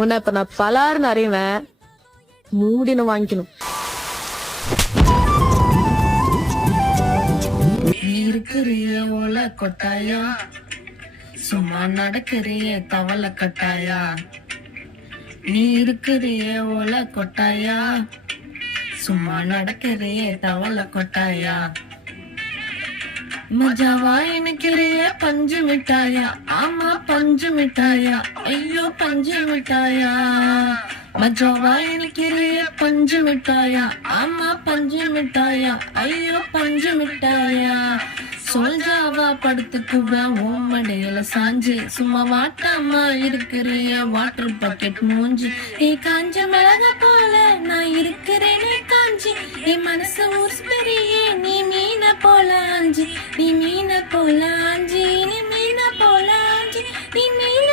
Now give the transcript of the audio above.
உன்னை இப்ப நான் பலாருன்னு அறிவேன், மூடின வாங்கிக்கணும். இருக்கிறிய ஓல கொட்டாயா, சும்மா நடக்கிறிய தவள கட்டாயா. நீ இருக்கிறிய ஓல கொட்டாயா, சும்மா நடக்கிறிய தவள கொட்டாயா. மஜாவா நினைக்கிறிய பஞ்சு மிட்டாயா, ஆமா பஞ்சு மிட்டாயா, ஐயோ பஞ்சு மிட்டாயா. மஜாவா நினைக்கிறிய பஞ்சு மிட்டாயா, ஆமா பஞ்சு மிட்டாயா, ஐயோ பஞ்சு மிட்டாயா. சொல்ஜாவா படுத்துக்குவேன் ஓமடையில சாஞ்சு, சும்மா வாட்டாமா இருக்கிறிய வாட்டர் பக்கெட் மூஞ்சி. ஏ காஞ்ச மிளக போல நான் இருக்கிறேனே காஞ்சி, என் மனசு ஊர்ஸ்பெரியே நீ மீன போல ஆஞ்சி, நீ மீன போல ஆஞ்சி, நீ மீன போல ஆஞ்சி, நீ மீன